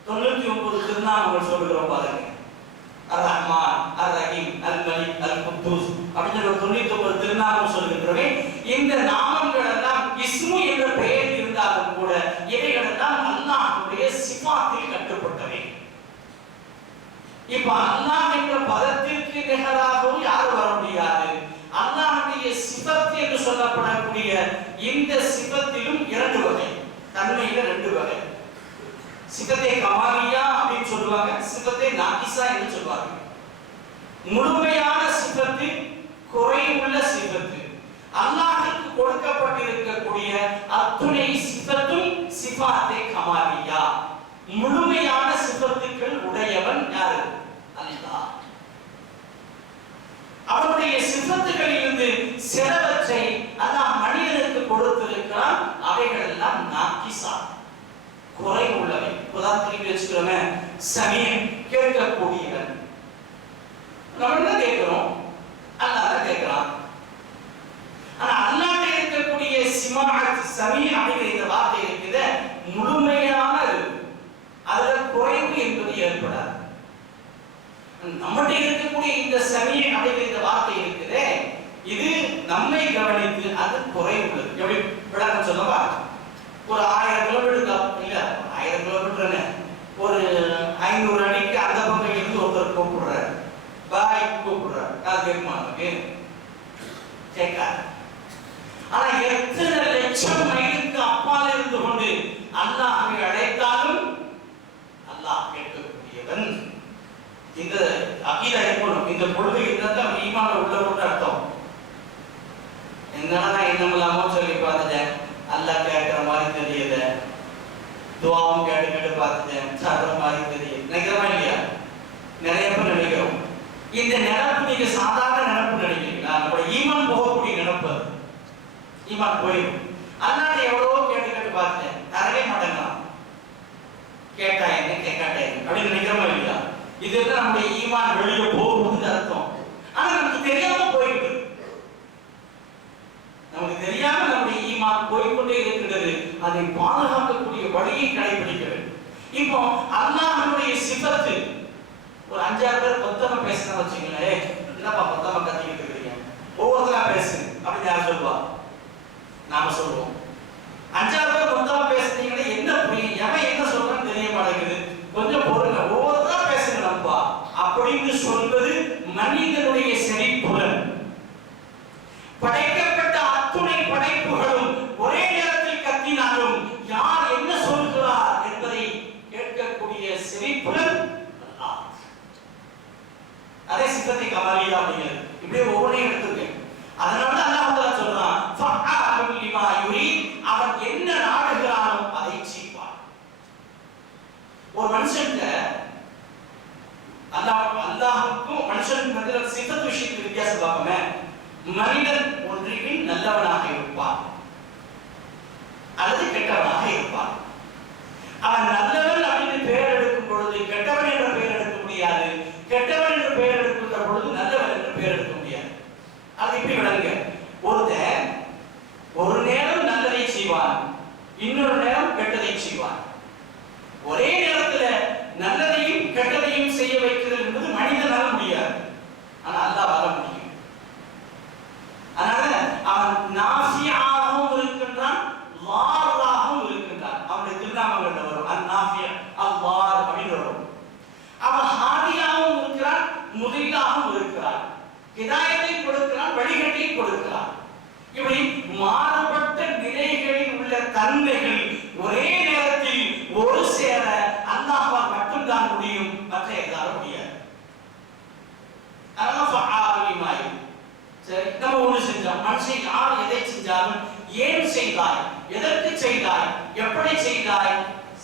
99 திருநாமங்கள் சொல்லுகிறோம் பாருங்க. அர் ரஹ்மான், அர் ரஹீம், அல் மலிக், அல் குத்தூஸ் அப்படிங்கிற 99 திருநாமம் சொல்லுகிறோமே. இந்த நாமங்கள் எல்லாம் இஸ்மு என்ற பெயரில் இருந்தாலும் கூட இவைகள் எல்லாம் அல்லாஹ்வுடைய சிஃபாத்தில் கட்டுப்பட்டவை. இப்ப அல்லாஹ் என்ற பதத்திற்கு நிகராகவும் யாரும் வர முடியாது. அல்லாஹ்வுடைய சிஃபத் என்று சொல்லப்படக்கூடிய இந்த சிஃபத்திலும் 2 வகை, தன்மையில 2 வகை. சிஃபத்தே கமாலியா அப்படின்னு சொல்லுவாங்க, சிஃபத்தே நாகிஸா என்று சொல்வாங்க. முழுமையான சிஃபத்து, குறைவுள்ள சிஃபத்து. அல்லாஹ்வுக்கு கொடுக்கப்பட்டிருக்கக்கூடிய அத்துணை சிஃபத்தும் சிஃபாத்தே கமாலியா, முழுமையான சிஃபத்துக்கள் உடையவன் யாரு? அல்லாஹ். அவருடைய சிஃபத்துகளிலிருந்து சிலவற்றை அல்லாஹ் மனிதனுக்கு கொடுத்திருக்கிறான். அவைகள் எல்லாம் நாகிஸா, குறை உள்ளவை. உதாரணத்துக்கு வச்சுக்கிறோமே, சமீன், கேட்கக்கூடியவன். நம்ம என்ன கேட்கிறோம்? அல்லாஹ் தான் கேட்கிறான். ஆனா அல்லாஹ் இருக்கக்கூடிய சிமாஅத், சமீன் அப்படிங்கிற இந்த வார்த்தை இருக்குது, முழுமையான அதுல குறைவு என்பது ஏற்படாது. நம்மகிட்ட இருக்கக்கூடிய இந்த சமீன் அப்படிங்கிற இந்த வார்த்தை இருக்குது, இது நம்மை கவனித்து அது குறைவு. எப்படி விளக்கம் சொல்லவா? ஒரு 1000 கிலோமீட்டர் இல்ல, 1000 கிலோமீட்டர் ஒரு 500 அடி அது கேட்குமா? கேட்காது. ஆனா எத்தனை லட்சம் மைலுக்கு அப்பால் இருந்து கொண்டு அல்லாஹ்வை அழைத்தாலும் அல்லாஹ் கேட்கக்கூடியவன். இந்த அகீதா இருக்கணும். இந்த கொள்கை இருந்தால் ஈமான் உள்ளவன்னு அர்த்தம். என்னதான் என்னமில்லாமோ சொல்லி பார்த்துட்டேன், அல்லாஹ் கேட்கிற மாதிரி தெரியல, துவாவும் கேட்டு கேட்டு பார்த்துட்டேன், சாப்பிட்ற மாதிரி தெரியல, நினைக்கிறமா இல்லையா? நிறைய பேர் நினைக்கிறோம். இந்த நினைப்பு நீங்க சாதாரண நினைப்பு நினைக்கிறீங்களா? நம்மளோட ஈமான் போகக்கூடிய நினைப்பு. ஈமான் போயிடும். அல்லாஹ் எவ்வளவோ கேட்டு கேட்டு பார்த்துட்டேன், தரவே மாட்டேங்கிறான். கேட்டா என்ன கேட்காட்டே அப்படின்னு நினைக்கிறோமா இல்லையா? இது நம்முடைய ஈமான் வெளியே போகுதுன்னு அர்த்தம். ஆனா நமக்கு தெரியாம போயிட்டு, நமக்கு தெரியாம நம்முடைய ஈமான் போய்கொண்டே இருக்கின்றது. அதை பாதுகாக்கக்கூடிய வழியை கடைபிடிக்க வேண்டும். இப்போ அல்லாஹ்வுடைய சிஃபத்து ஒரு 5-6 பேர் மொத்தமா பேசுறா வச்சுங்களேன், என்னப்பா மொத்தமா கத்திக்கிட்டு இருக்கீங்க, ஒவ்வொருத்தரா பேசு அப்படின்னு யார் சொல்லுவா? நாம சொல்லுவோம். 5-6 பேர் மொத்தமா பேசுனீங்கன்னா என்ன புரியும்? எவன் என்ன சொல்றான்னு தெரிய மாட்டேங்குது, கொஞ்சம் பொறுங்க, ஒவ்வொருத்தரா பேசுங்க நம்பா அப்படின்னு சொல்வது மனிதனுடைய செழிப்புடன். படைக்கப்பட்ட அத்துணை படைப்புகளும் ஒரே நேரத்தில் கத்தினாலும் யார் என்ன சொல்கிறார் என்பதை கேட்கக்கூடிய செழிப்புடன் அதே சித்தத்தை கமாலியா அப்படிங்கிறது. இப்படியே ஒவ்வொன்றையும் எடுத்துருக்கேன். அதனால அல்லாஹ் சொல்றான், ஃபஅஅலு லிமா யுரீத், அவன் என்ன நாடுகிறானோ அதை செய்வான். ஒரு மனுஷன்கிட்ட அல்லாஹ்வுக்கும் மனுஷனுக்கும் மத்தியில் சித்தத்து விஷயத்துக்கு வித்தியாசம் பார்ப்போமே. மனிதன் ஒன்றில் நல்லவனாக இருப்பான் அல்லது கெட்டவனாக இருப்பான். அவன் நல்லவன் அப்படின்னு பெயர் எடுக்கும் பொழுது கெட்டவன் என்ற பெயர் எடுக்க முடியாது, கெட்டவன் என்று பெயர் எடுக்கின்ற பொழுது நல்லவன் என்று பெயர் எடுக்க முடியாது. அது இப்படி விளங்க. ஒருத்தன் ஒரு நேரம் நல்லதை செய்வான், இன்னொரு நேரம் கெட்டதை செய்வான். ஒரே நேரத்தில் நல்லதையும் கெட்டதையும் செய்ய வைக்கிறது என்பது மனிதனால முடியாது, ஆனா அல்லாஹ்வால முடியும். அதனால அவன் நாஃபியாகவும் இருக்கின்றான், லாராகவும் இருக்கின்றான். அவனுடைய திருநாமங்கள்ல வரும் அந்நாஃபியா அல்லாஹ் அப்படின்னு வரும். அவன் ஹாதியாகவும் இருக்கிறான், முதில்லாகவும் இருக்கிறான், ஹிதாயத்தை கொடுக்கிறான், வழிகாட்டியை கொடுக்கிறான். இப்படி மாறுபட்ட நிலைகளில் உள்ள தன்மைகள் ஒரே நேரத்தில் ஒரு சேர அல்லாஹ்வால் மட்டும்தான் முடியும், மற்ற யாராலும் முடியாது. அதனால ஃபஅஅலு லிமா யுரீத். சரி, நம்ம ஒண்ணு செஞ்சோம். மனுஷன் யார் எதை செஞ்சாலும் ஏன் செய்தாய், எதற்கு செய்தாய், எப்படி செய்தாய்,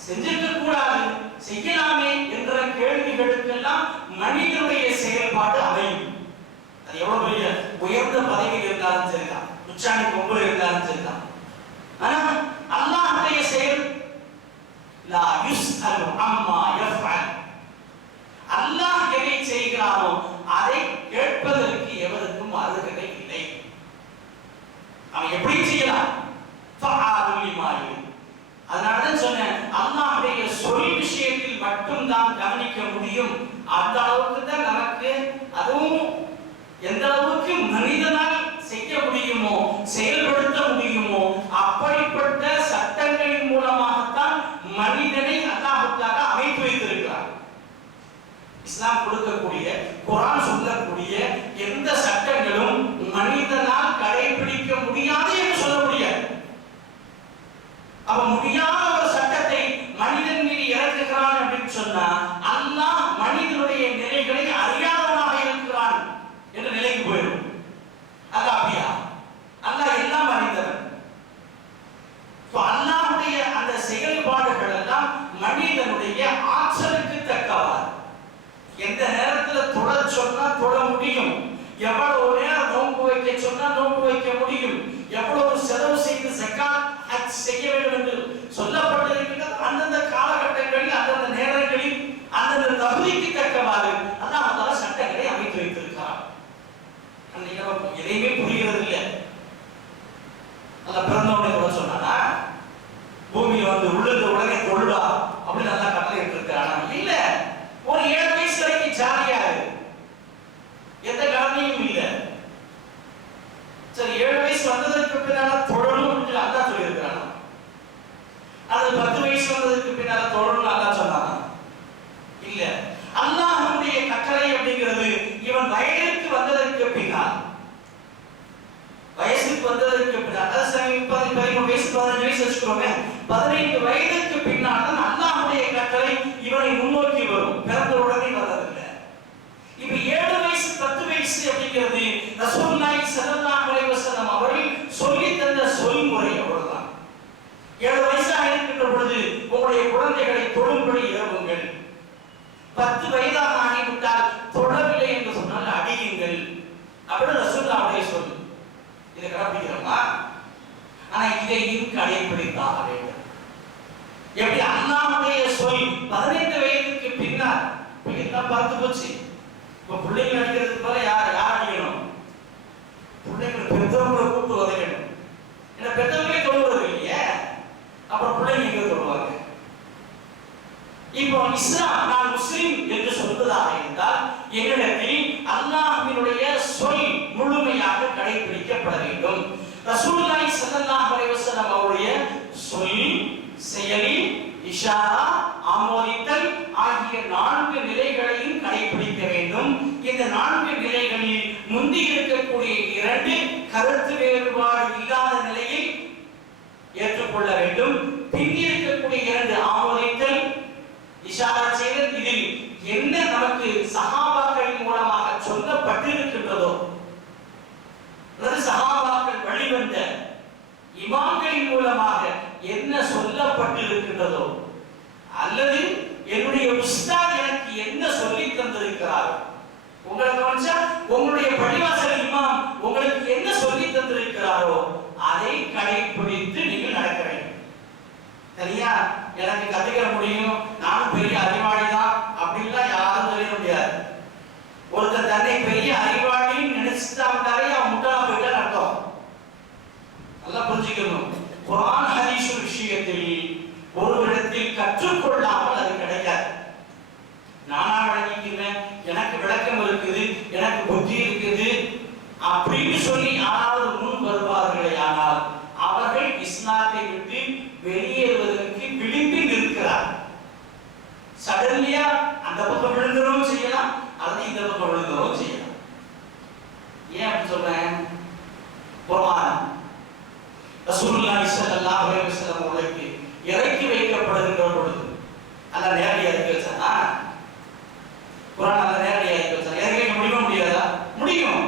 செஞ்சிருக்க கூடாது, செய்யலாமே என்ற கேள்விகளுக்கெல்லாம் மனிதனுடைய செயல்பாடு அமையும். அது எவ்வளவு பெரிய உயர்ந்த பதவியில் இருந்தாலும் சரிதான், உச்சாணி கொம்புல இருந்தாலும் சரிதான். ஆனா அல்லாஹ்வுடைய செயல் லா யுஸ்அலு அம்மா யஃஅல். அல்லாஹ் எதை செய்கிறானோ அதை கேட்பதற்கு எவருக்கும் அருகதை இல்லை. அவன் எப்படி செய்யலாம்? ஃபஅஅலு லிமா யுரீத். அதனாலதான் சொன்னேன், அல்லாஹ்வுடைய சொல் விஷயத்தில் மட்டும்தான் கவனிக்க முடியும். அந்த அளவுக்கு தான் நமக்கு, அதுவும் எந்த அளவுக்கு மனிதனால் செய்ய முடியுமோ, செயல்படுத்த முடியுமோ, அப்படிப்பட்ட சட்டங்களின் மூலமாகத்தான் மனிதனை அல்லாஹ்வுக்காக அமைத்து வைத்திருக்கிறார். இஸ்லாம் கொடுக்கக்கூடிய, குர்ஆன் சொல்லக்கூடிய எந்த சட்டங்களும் மனிதனால் கடைபிடிக்க முடியாது என்று சொல்ல முடியாது. அப்ப முடியாத ஒரு சட்டத்தை மனிதன் மீது இறக்குகிறான் அப்படின்னு சொன்னா அல்லாஹ் மனிதனுடைய நிலைகளை அறியாதவனாக இருக்கிறான் என்ற நிலைக்கு போயிடும். அல்லாஹ் அப்படியா? அல்லாஹ் எல்லாம் அறிந்தவன். அல்லாஹ்வுடைய அந்த செயல்பாடுகள் எல்லாம் மனிதனுடைய ஆற்றலுக்கு தக்கவாறு. எந்த நேரத்தில் தொழ சொன்னா தொழ முடியும், எவ்வளவு நேரம் நோன்பு வைக்க சொன்னா நோன்பு வைக்க முடியும், எவ்வளவு செலவு செய்து ஸகாத் ஹஜ் செய்ய வேண்டும் என்று சொல்லப்பட்டிருக்கிறது. அந்தந்த காலகட்டங்களில் அந்தந்த நேரங்களில் அந்தந்த தகுதிக்கு தக்கவாறு அல்லாஹ் சட்டங்களை அமைத்து வைத்திருக்கிறார். எதையுமே புரிகிறது இல்லை. அந்த பிறந்தவனை கூட சொன்னானா பூமியில வந்து உள்ளது உடனே தொழுடா அப்படின்னு நல்லா கட்டளை இருக்கிறானா? இல்ல, ஒரு 7 வயசு வரைக்கும் ஜாலியா எந்த காரணியும் இல்லை. சரி, 7 வயசு வந்ததற்கு பின்னால தொழணும் அப்படின்னு அல்லாஹ் சொல்லியிருக்கிறானா? அது 10 வயசு வந்ததற்கு பின்னால தொழணும் அல்லாஹ் சொன்னானா? இல்ல. அல்லாஹ்வுடைய கட்டளை அப்படிங்கிறது இவன் வயதுக்கு வந்ததற்கு வந்ததற்கு பின்னால், 13 வயசு 15 வயசு வச்சுக்கோங்க, 15 வயதுக்கு பின்னால் தான் அல்லாஹ்வுடைய கட்டளை இவனை முன்னோக்கி வரும். பிறந்த உடனே வர்றதில்லை. இப்ப 7 வயசு 10 வயசு அப்படிங்கிறது ரசூலுல்லாஹி ஸல்லல்லாஹு அலைஹி வஸல்லம் அவர்கள் சொல்லி தந்த சொல்முறை. அவ்வளவுதான். 7 வயசாக இருக்கின்ற பொழுது உங்களுடைய குழந்தைகளை தொழும்படி ஏவுங்கள். 10 வயதாக ஆகிவிட்டால் தொடவில்லை என்று சொன்னால் அடியுங்கள். அப்படி ரசூலுல்லாஹுடைய சொல். இதை கடைபிடிக்கிறோமா? ஆனா இதையும் கடைபிடித்தாக வேண்டும். எப்படி அல்லாஹ்வுடைய சொல் 15 வயதுக்கு பின்னால் எல்லாம் பார்த்து போச்சு. இப்ப பிள்ளைகள் அடிக்கிறதுக்கு போல யார் அடிக்கணும்? பிள்ளைகள் பெற்றவங்களை கூப்பிட்டு உதைக்கணும். ஏன்னா பெற்றவங்களே தொழுவது இல்லையே, அப்புறம் பிள்ளைங்க எங்க தொழுவாங்க? இப்போ இஸ்லாம் நான் முஸ்லிம் என்று சொல்வதாக இருந்தால் என்னிடத்தில் அல்லாஹ்வினுடைய சொல் முழுமையாக கடைபிடிக்கப்பட வேண்டும். ரசூலுல்லாஹி ஸல்லல்லாஹு அலைஹி வஸல்லம் அவருடைய சொல், செயல், இஷாரா, ஆமோதித்தல் ஆகிய 4 நிலைகளையும் கடைபிடிக்க வேண்டும். இந்த 4 நிலைகளில் முந்தி இருக்கக்கூடிய 2 கருத்து வேறுபாடு இல்லாத நிலையில் ஏற்றுக்கொள்ள வேண்டும். பின்னி இருக்கக்கூடிய 2 ஆமோதித்தல், இஷாரா செய்தல், இதில் என்ன நமக்கு சஹாபாக்களின் மூலமாக சொல்லப்பட்டிருக்கின்றதோ, அல்லது சஹாபாக்கள் வழிவந்த இமாம்களின் மூலமாக என்ன சொல்லப்பட்டிருக்கின்றதோ, அல்லது என்னுடைய உஸ்தாத் எனக்கு என்ன சொல்லி தந்திருக்கிறாரோ, உங்களை கவனிச்சா உங்களுடைய பள்ளிவாசல் இமாம் உங்களுக்கு என்ன சொல்லி தந்திருக்கிறாரோ அதை கடைபிடித்து நீங்கள் நடக்க வேண்டும். சரியா? எனக்கு கத்துக்கிற முடியும், நானும் பெரிய அறிவாளி தான் அப்படின்லாம் யாரும் சொல்ல முடியாது. ஒருத்தர் தன்னை பெரிய அறிவாளின்னு நினைச்சுட்டாலே அவன் முட்டாளா போயிட்டான்னு அர்த்தம். நல்லா புரிஞ்சுக்கணும். குர்ஆன் ஹதீஸ் விஷயத்தில் ஒரு இடத்தில் கற்றுக்கொள்ளாமல் அது கிடைக்காது. நானா விளங்கிக்கிறேன், எனக்கு விளக்கம் இருக்குது, எனக்கு புத்தி இருக்குது அப்படின்னு சொல்லி யாராவது முன் வருவார்களே, ஆனால் அவர்கள் இஸ்லாத்தை விட்டு வெளியேறுவதற்கு விளிம்பில் இருக்கிறார். சடன்லியா அந்த பக்கம் விழுந்தவும் செய்யலாம், அல்லது இந்த பக்கம் விழுந்தவும் செய்யலாம். ஏன் அப்படி சொல்றேன்? குர்ஆன் ரசூலுல்லாஹி ஸல்லல்லாஹு அலைஹி வஸல்லம் அவர்களுக்கு இறக்கி வைக்கப்படுகின்ற பொழுது அல்ல நேரடியாக இறக்கி வச்சானா? குர்ஆன் அல்ல நேரடியாக இறக்கி வச்சா இறக்கி வைக்க முடியுமா முடியாதா? முடியும்.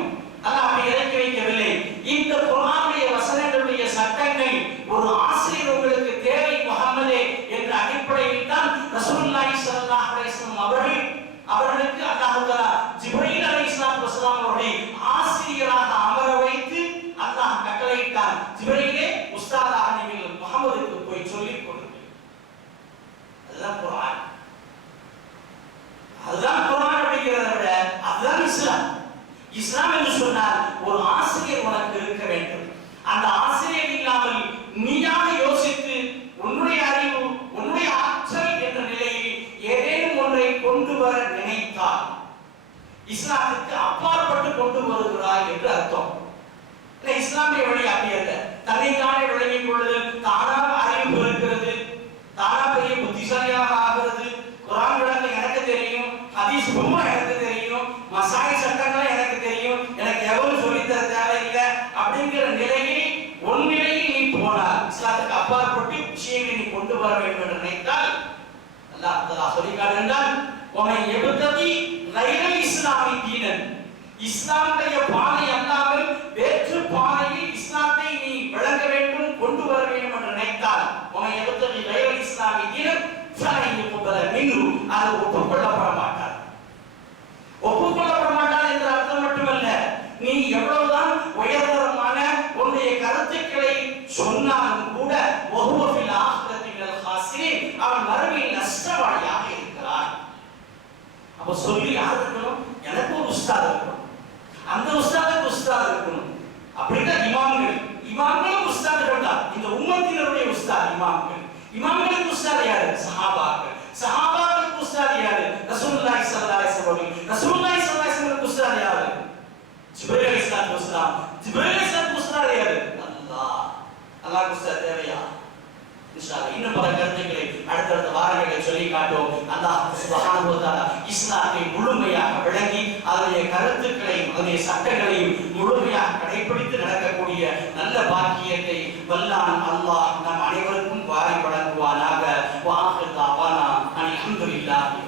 அல்ல அப்படி இறக்கி வைக்கவில்லை. இந்த குர்ஆனுடைய வசனங்களுடைய சட்டங்கள் ஒரு ஆசிரியர் உங்களுக்கு தேவை முஹம்மதே என்ற அடிப்படையில் தான் ரசூலுல்லாஹி ஸல்லல்லாஹு அலைஹி வஸல்லம் அவர்களுக்கு அல்லாஹ் தஆலா ஜிப்ரீல் அலைஹிஸ்ஸலாத்து வஸலாம் அவர்களை ஆசிரியராக அமர வைத்து அல்லாஹ் கட்டளையிட்டான். ஜிப்ரீலே உஸ்தாதாக நீங்கள் முஹம்மதுக்கு போய் சொல்லிக் கொடுங்கள். அதுதான் குர்ஆன். அதுதான் குர்ஆன் அப்படிங்கிறத விட அதுதான் இஸ்லாம். இஸ்லாம் என்று சொன்னால் ஒரு ஆசிரியர் உனக்கு இருக்க வேண்டும். அந்த ஆசிரியர் இல்லாமல் நீயாக யோசித்து உன்னுடைய அறிவு, உன்னுடைய ஆற்றல் என்ற நிலையில் ஏதேனும் ஒன்றை கொண்டு வர நினைத்தால் இஸ்லாத்துக்கு அப்பாற்பட்டு கொண்டு வருகிறாய் என்று அர்த்தம். இஸ்லாமிய வழி அப்படி அல்ல. தன்னைத்தானே விளங்கிக் கொள்ளுதல், தானாக அறிவு இருக்கிறது, தானா பெரிய புத்திசாலியாக ஆகிறது, குர்ஆன் விளக்கம் எனக்கு தெரியும், ஹதீஸ் ரொம்ப எனக்கு தெரியும், மசாயி சட்டங்கள் எனக்கு தெரியும், எனக்கு எவரும் சொல்லித்தர தேவையில்லை அப்படிங்கிற நிலையில் ஒரு நிலையில் நீ போனால் இஸ்லாத்துக்கு அப்பாற்பட்டு விஷயங்களை நீ கொண்டு வர வேண்டும் என்று நினைத்தால் அல்லாஹ் தஆலா சொல்லி காட்டுகின்றான், "வமன் யப்தகி கைரல் இஸ்லாமி தீனன்", இஸ்லாமுடைய பாதை அல்லாமல் வேற்று பாதையில் இஸ்லாத்தை நீ விளங்க வேண்டும், கொண்டு வர வேண்டும் என்று நினைத்தால் "வமன் யப்தகி கைரல் இஸ்லாமி தீனன் ஃபலன் யுக்பல மின்ஹு", அது ஒப்புக்கொள்ளப்பட மாட்டார். ஒப்புக்கொள்ளப்பட மாட்டார் என்ற அர்த்தம் மட்டுமல்ல, நீ எவ்வளவுதான் உயர்தரமான உன்னுடைய கருத்துக்களை சொன்னாலும் கூட வஹுவ ஃபில் ஆখিরাতি மினல் ஹாஸிரின், அவன் மறுமையில் நஷ்டவாளியாக இருக்கிறான். அப்ப சொல்லி யார் இருக்கணும்? எனக்கு ஒரு உஸ்தாத் இருக்கணும், அந்த உஸ்தாதுக்கு உஸ்தாத் இருக்கணும். அப்படிதான் இமாம்களும் உஸ்தாதுகள் தான். இந்த உம்மத்தினருடைய உஸ்தாத் இமாம்கள். இமாம்களுக்கு உஸ்தாத் யாரு? சஹாபாக்கள். சஹாபாக்களுக்கு உஸ்தாத் யாரு? ரசூலுல்லாஹி ஸல்லல்லாஹு அலைஹி வஸல்லம். ரசூலுல்லாஹி ஸல்லல்லாஹு அலைஹி வஸல்லம் உஸ்தாத் யாரு? ஜிப்ரீல் அலைஹிஸ்ஸலாத்து வஸலாம். ஜிப்ரீல் அலைஹிஸ்ஸலாத்து உஸ்தாத் யாரு? அல்லாஹ் உஸ்தாத் தேவையா? இன்ஷா அல்லாஹ் இன்னும் பல கருத்துக்களை அடுத்தடுத்த வாரங்களில் சொல்லி காட்டுவோம். அல்லாஹ் சுப்ஹானஹு வ தஆலா இஸ்லாத்தை முழுமையாக விளங்கி அதனுடைய கருத்துக்களை அதே சட்டங்களையும் முழுமையாக கடைபிடித்து நடக்கக்கூடிய நல்ல பாக்கியத்தை வல்லான் அல்லாஹ் நம் அனைவருக்கும் வாரி வழங்குவானாக. வாஹிர் தாவானா அல்ஹம்துலில்லாஹி